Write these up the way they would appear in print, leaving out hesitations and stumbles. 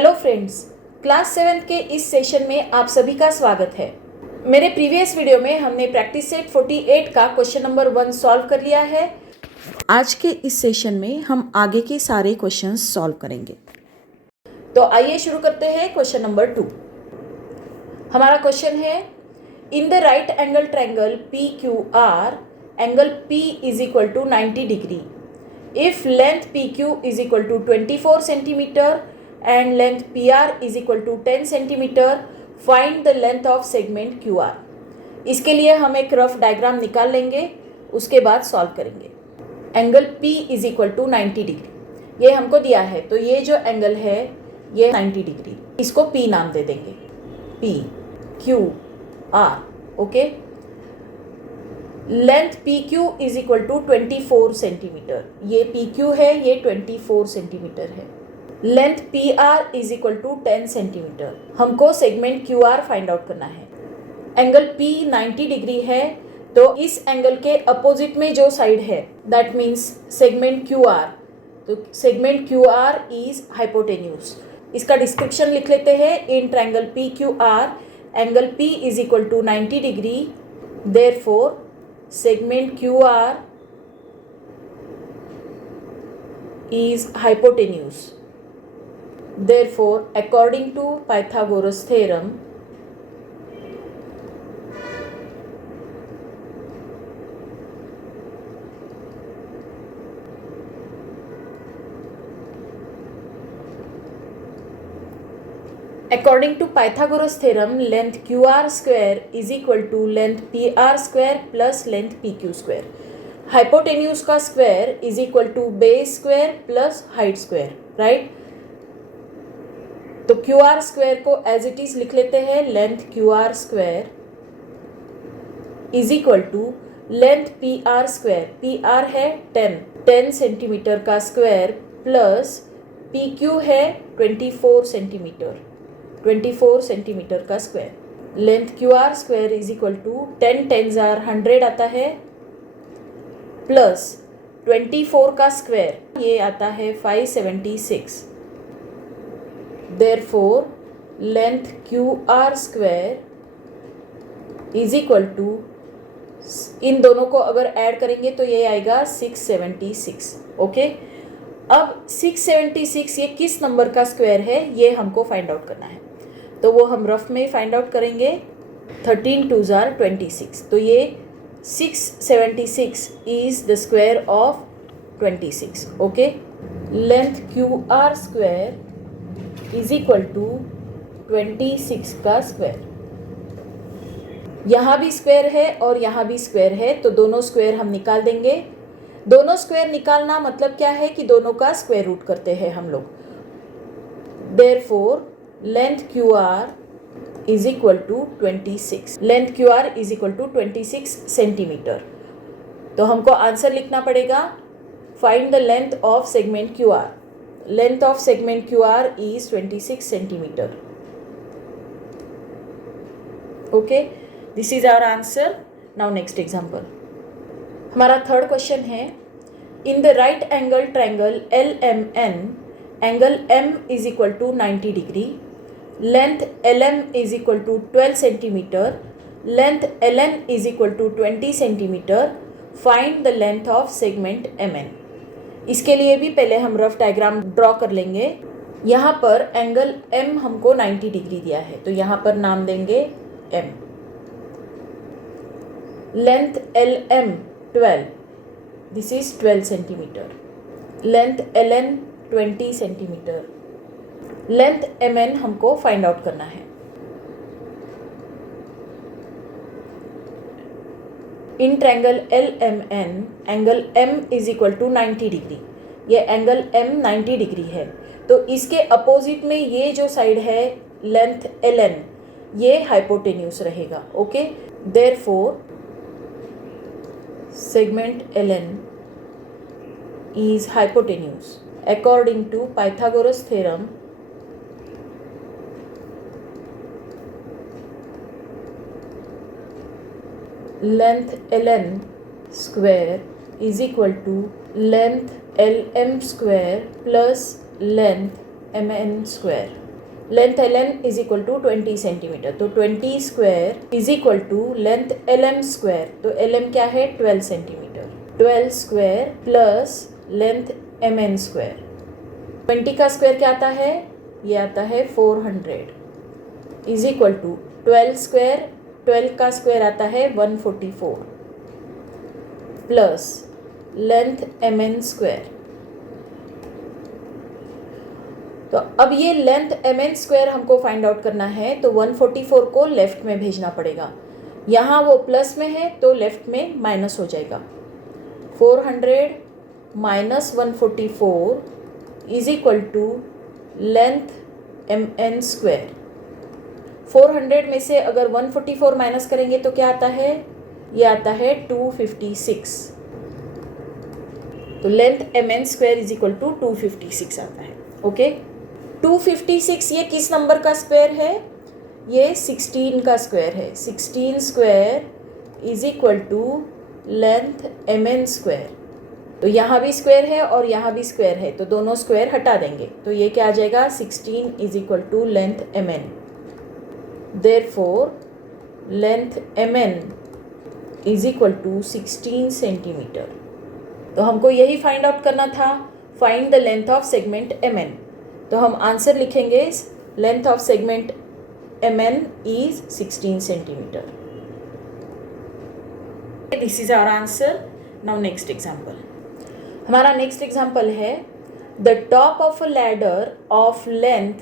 Hello friends, class 7 के इस session में आप सभी का स्वागत है। मेरे प्रीवियस वीडियो में हमने प्रैक्टिस सेट 48 का क्वेश्चन नंबर 1 सॉल्व कर लिया है। आज के इस सेशन में हम आगे के सारे क्वेश्चंस सॉल्व करेंगे। तो आइए शुरू करते हैं क्वेश्चन नंबर 2। हमारा क्वेश्चन है, in the right angle triangle P Q R angle P is equal to 90 degree if length PQ is equal to 24 centimeter and length PR is equal to 10 centimeter, find the length of segment QR। इसके लिए हम एक rough diagram निकाल लेंगे, उसके बाद solve करेंगे। Angle P is equal to 90 degree ये हमको दिया है, तो ये जो एंगल है ये 90 डिग्री, इसको P नाम दे देंगे, P Q R। Okay, length PQ is equal to 24 centimetre, ये PQ है, ये 24 सेंटीमीटर है। Length PR is equal to 10 centimetre. हमको सेगमेंट QR फाइंड आउट करना है। एंगल P 90 डिग्री है, तो इस एंगल के अपोजिट में जो साइड है दैट मीन्स सेगमेंट QR, तो सेगमेंट QR इज हाइपोटेन्यूज। इसका डिस्क्रिप्शन लिख लेते हैं। In triangle PQR angle P is equal to 90 degree, therefore segment QR is hypotenuse. Therefore, according to Pythagoras theorem, length QR square is equal to length PR square plus length PQ square। Hypotenuse का square is equal to base square plus height square, right. तो QR square को as it is लिख लेते हैं। Length QR square is equal to length PR square, PR है 10 centimetre का square plus PQ है 24 सेंटीमीटर का square. Length QR square is equal to 10 10 100 आता है, प्लस 24 का स्क्वायर ये आता है 576। Therefore length QR square is equal to, इन दोनों को अगर ऐड करेंगे तो ये आएगा 676। ओके, अब 676 ये किस नंबर का स्क्वायर है ये हमको फाइंड आउट करना है, तो वो हम रफ में फाइंड आउट करेंगे। 13 2 26, तो ये 676 is the square of 26। Okay, length QR square is equal to 26 का स्क्वायर। यहाँ भी स्क्वायर है और यहाँ भी स्क्वायर है, तो दोनों स्क्वायर हम निकाल देंगे। दोनों स्क्वायर निकालना मतलब क्या है कि दोनों का स्क्वायर रूट करते हैं हम लोग। Therefore length QR is equal to 26। Length QR is equal to 26 centimetre. तो हमको आंसर लिखना पड़ेगा, find the length of segment QR। Length of segment QR is 26 centimetre. Okay, this is our answer. Now next example. हमारा third question है, in the right angle triangle LMN angle M is equal to 90 degree, length LM is equal to 12 centimetre, length LN is equal to 20 centimetre, find the length of segment MN। इसके लिए भी पहले हम rough diagram draw कर लेंगे। यहाँ पर angle M हमको 90 डिग्री दिया है, तो यहाँ पर नाम देंगे M। Length LM 12, this is 12 centimetre. Length LN 20 centimetre. Length MN हमको फाइंड आउट करना है। In triangle LMN angle M is equal to 90 degree, ये एंगल M 90 डिग्री है, तो इसके अपोजिट में ये जो साइड है लेंथ LN ये हाइपोटेन्यूज रहेगा। Okay, therefore segment LN is hypotenuse according to Pythagoras theorem। length LN square is equal to length LM square plus length MN square। Length L N is equal to 20 centimetre, तो 20 square is equal to length L M square, तो L M क्या है 12 centimetre, 12 square plus length M N square. 20 का square क्या आता है, ये आता है 400 इज इक्वल टू 12 स्क्वायर, 12 का स्क्वायर आता है 144 plus length M N square. तो अब ये लेंथ एम एन स्क्वायर हमको फाइंड आउट करना है, तो 144 को लेफ्ट में भेजना पड़ेगा। यहाँ वो प्लस में है तो लेफ्ट में माइनस हो जाएगा। 400 minus 144 is equal to length M N square. 400 में से अगर 144 माइनस करेंगे तो क्या आता है, ये आता है 256। तो length M N square is equal to 256 आता है। ओके, 256 ये किस नंबर का स्क्वायर है, ये 16 का स्क्वायर है। 16 square is equal to length M N square. तो यहाँ भी स्क्वायर है और यहाँ भी स्क्वायर है, तो दोनों स्क्वायर हटा देंगे, तो ये क्या आ जाएगा 16 is equal to length M N. Therefore length M N is equal to 16 centimetre. तो हमको यही फाइंड आउट करना था, find the length of segment M N. तो हम आंसर लिखेंगे length of segment M N is 16 centimetre. This is our answer. Now next example. हमारा next example है the top of a ladder of length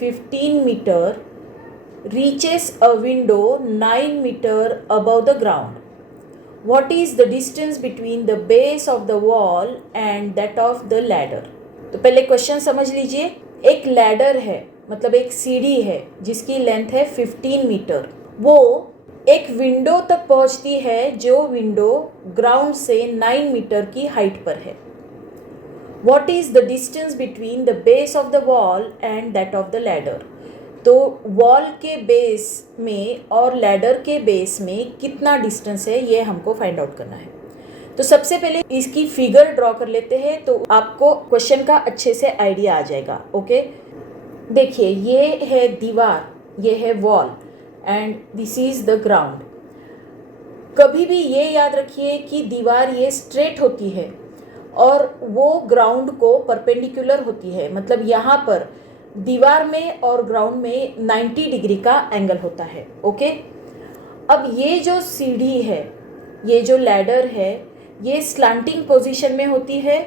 15 metre reaches a window 9 meter above the ground. What is the distance between the base of the wall and that of the ladder? तो पहले question समझ लीजिए। एक ladder है, मतलब एक सीढ़ी है जिसकी लेंथ है 15 मीटर। वो एक विंडो तक पहुंचती है जो विंडो ग्राउंड से 9 मीटर की हाइट पर है। What is the distance between the base of the wall and that of the ladder? तो वॉल के बेस में और लैडर के बेस में कितना डिस्टेंस है, ये हमको फाइंड आउट करना है। तो सबसे पहले इसकी फिगर ड्रॉ कर लेते हैं, तो आपको क्वेश्चन का अच्छे से आइडिया आ जाएगा। ओके, देखिए ये है दीवार, ये है wall and this is the ground. कभी भी ये याद रखिए कि दीवार ये स्ट्रेट होती है और वो ग्राउंड को परपेंडिकुलर होती है, मतलब यहाँ पर दीवार में और ग्राउंड में 90 डिग्री का एंगल होता है। ओके, अब ये जो सीढ़ी है, ये जो लैडर है, ये स्लांटिंग पोजीशन में होती है,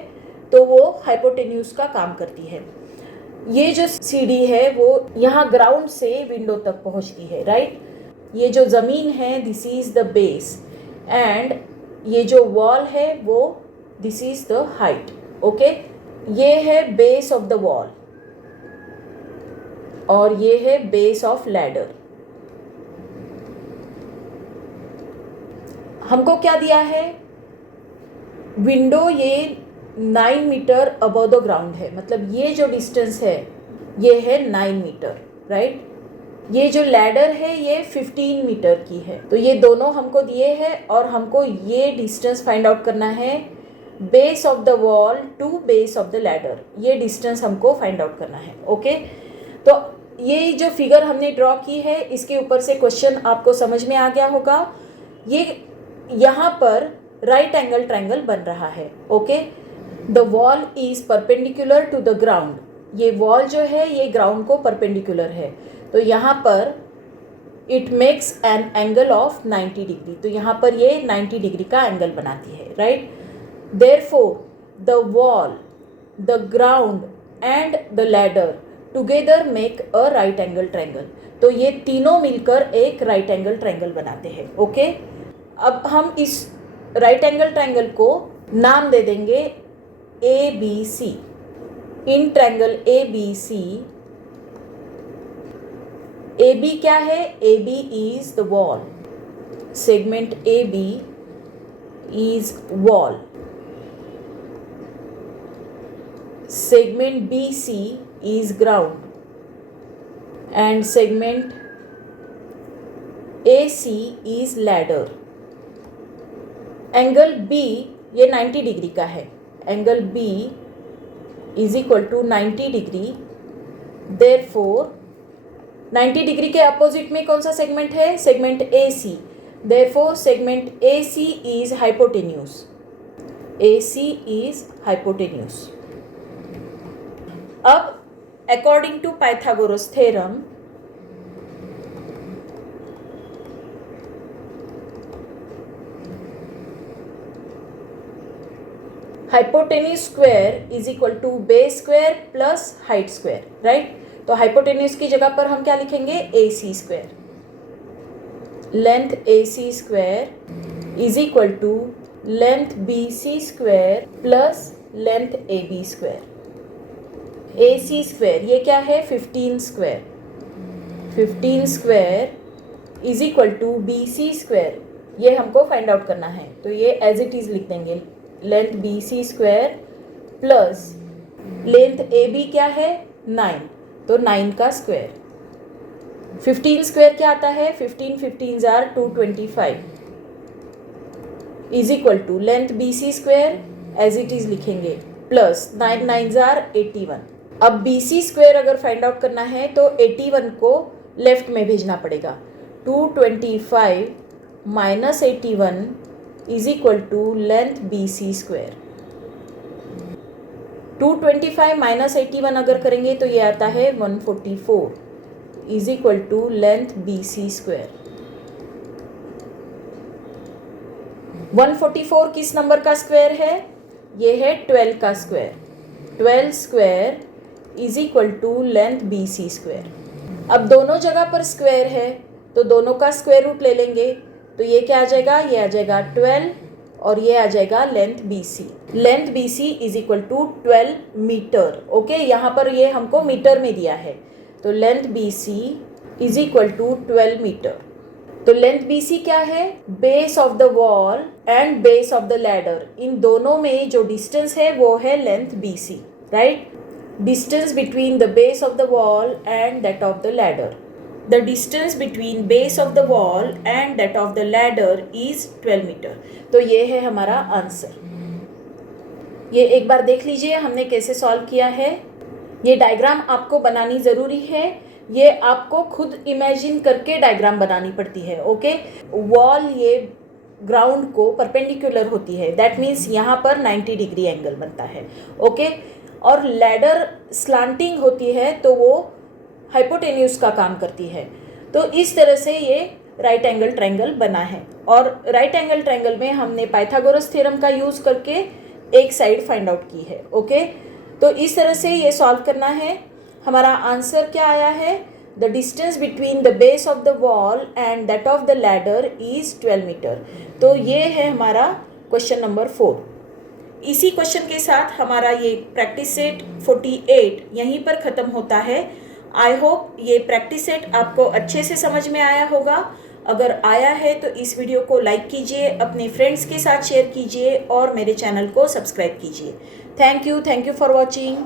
तो वो हाइपोटेन्यूज का काम करती है। ये जो सीढ़ी है वो यहाँ ग्राउंड से विंडो तक पहुँचती है, राइट। ये जो ज़मीन है this is the base and ये जो वॉल है वो this is the height. Okay, ये है बेस ऑफ द वॉल और ये है बेस ऑफ लैडर। हमको क्या दिया है, विंडो ये 9 मीटर अबव द ग्राउंड है, मतलब ये जो डिस्टेंस है ये है 9 मीटर, राइट। ये जो लैडर है ये 15 मीटर की है, तो ये दोनों हमको दिए हैं और हमको ये डिस्टेंस फाइंड आउट करना है base of the wall to base of the ladder. ये डिस्टेंस हमको फाइंड आउट करना है। ओके, तो ये जो फिगर हमने ड्रॉ की है इसके ऊपर से क्वेश्चन आपको समझ में आ गया होगा। ये यहाँ पर राइट एंगल ट्रायंगल बन रहा है। Okay, the wall is perpendicular to the ground. ये वॉल जो है ये ग्राउंड को परपेंडिकुलर है, तो यहाँ पर it makes an angle of 90 degree. तो यहाँ पर ये 90 डिग्री का एंगल बनाती है, right. Therefore the wall, the ground and the ladder together make a right angle triangle. तो ये तीनों मिलकर एक राइट एंगल ट्रायंगल बनाते हैं। ओके, अब हम इस राइट एंगल ट्रायंगल को नाम दे देंगे ABC। In triangle ABC, AB क्या है, AB is the wall, segment AB is wall, segment BC is ground and segment AC is ladder। Angle B ये 90 डिग्री का है, angle B is equal to 90 degree. Therefore 90 degree के opposite में कौन सा segment है? Segment AC. Therefore, segment AC is hypotenuse. AC is hypotenuse. अब according to Pythagoras theorem, hypotenuse square is equal to base square plus height square, right? तो hypotenuse की जगह पर हम क्या लिखेंगे? AC square. Length AC square is equal to length BC square plus length AB square. AC square ये क्या है? 15 square. 15 square is equal to BC square. ये हमको फाइंड आउट करना है, तो ये एज इट इज लिख देंगे. Length BC square plus length AB क्या है? 9, तो 9 का स्क्वायर. 15 स्क्वायर क्या आता है? 15 15 जार 225 is equal to length BC square as it is लिखेंगे प्लस 9 9 जार 81. अब BC स्क्वायर अगर फाइंड आउट करना है तो 81 को लेफ्ट में भेजना पड़ेगा. 225 minus 81 is equal to length BC square. 225 minus 81 अगर करेंगे तो ये आता है 144 is equal to length BC square. 144 किस नंबर का स्क्वायर है? ये है 12 का square. 12 square is equal to length BC square. अब दोनों जगह पर स्क्वायर है तो दोनों का स्क्वायर रूट ले लेंगे, तो ये क्या आ जाएगा? ये आ जाएगा 12 और ये आ जाएगा length BC. Length BC is equal to 12 metre. Okay, यहाँ पर ये हमको मीटर में दिया है, तो length BC is equal to 12 metre. तो लेंथ BC क्या है? Base of the wall and base of the ladder, इन दोनों में जो डिस्टेंस है वो है length BC, right? Distance between the base of the wall and that of the ladder. The distance between base of the wall and that of the ladder is 12 metre. तो ये है हमारा आंसर. ये एक बार देख लीजिए हमने कैसे सॉल्व किया है. ये डायग्राम आपको बनानी ज़रूरी है. ये आपको खुद इमेजिन करके डायग्राम बनानी पड़ती है. ओके, वॉल ये ग्राउंड को परपेंडिकुलर होती है, दैट मीन्स यहाँ पर 90 डिग्री एंगल बनता है. ओके, और लैडर स्लांटिंग होती है तो वो हाइपोटेन्यूज का काम करती है. तो इस तरह से ये राइट एंगल ट्रायंगल बना है. और राइट एंगल ट्रायंगल में हमने पाइथागोरस थ्योरम का यूज़ करके एक साइड फाइंड आउट की है. ओके, तो इस तरह से ये सॉल्व करना है. हमारा आंसर क्या आया है? The distance between the base of the wall and that of the ladder is 12 metre. तो ये है हमारा क्वेश्चन नंबर 4. इसी क्वेश्चन के साथ हमारा ये प्रैक्टिस सेट 48 यहीं पर ख़त्म होता है. आई होप ये प्रैक्टिस सेट आपको अच्छे से समझ में आया होगा. अगर आया है तो इस वीडियो को लाइक कीजिए, अपने फ्रेंड्स के साथ शेयर कीजिए और मेरे चैनल को सब्सक्राइब कीजिए. Thank you for watching.